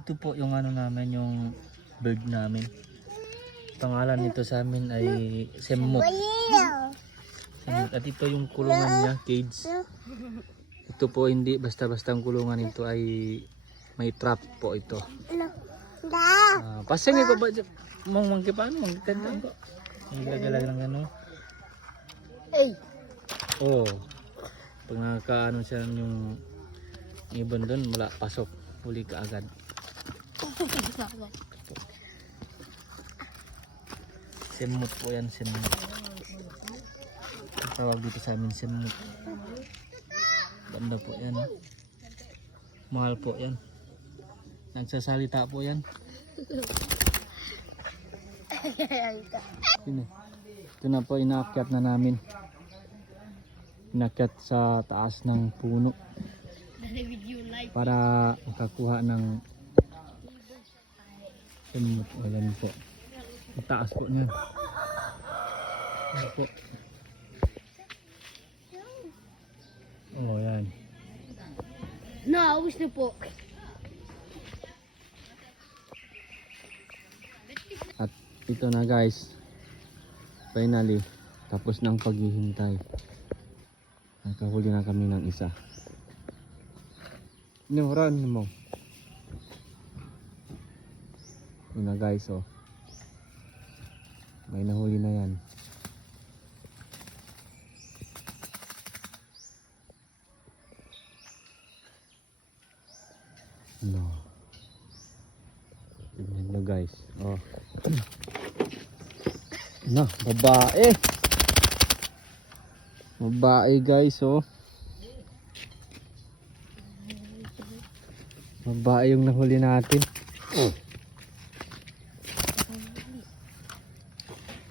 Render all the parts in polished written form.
Ito po yung ano namin, yung bird namin. Pangalan nito sa amin ay Semmot. At ito yung kulungan niya, cage. Ito po hindi basta-basta ang kulungan, ito ay may trap po ito. Pasingin ko ba mong mangki paano? Mangkitan ko. Nagagalag lang ano. Oh. Pag nakakaano siya yung ibon doon, wala pasok. Huli ka agad. Semmot po yan, semmot. Ang tawag dito sa amin, semmot. Ganda po yan. Mahal po yan. Nagsasalita po yan. Ito na po, inaakyat na namin. Inakyat sa taas ng puno para makakuha ng semmot. Ayan po. Ang taas po niya. Ayan po. Oh, yan. Naawis na po. At ito na guys. Finally, tapos ng paghihintay. Nakahuli na kami ng isa. Run mo. Yun na guys, oh. May nahuli na yan. No. Tignan nyo guys. Oh. Na, babae. Babae guys, oh. Babae yung nahuli natin.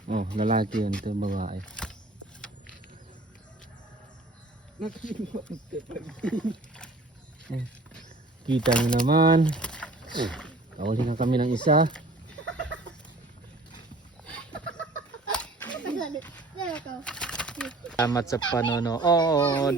Oh, lalaki yan, ito yung babae. Kita nyo naman. Kahuli na kami ng isa. Salamat sa panonood.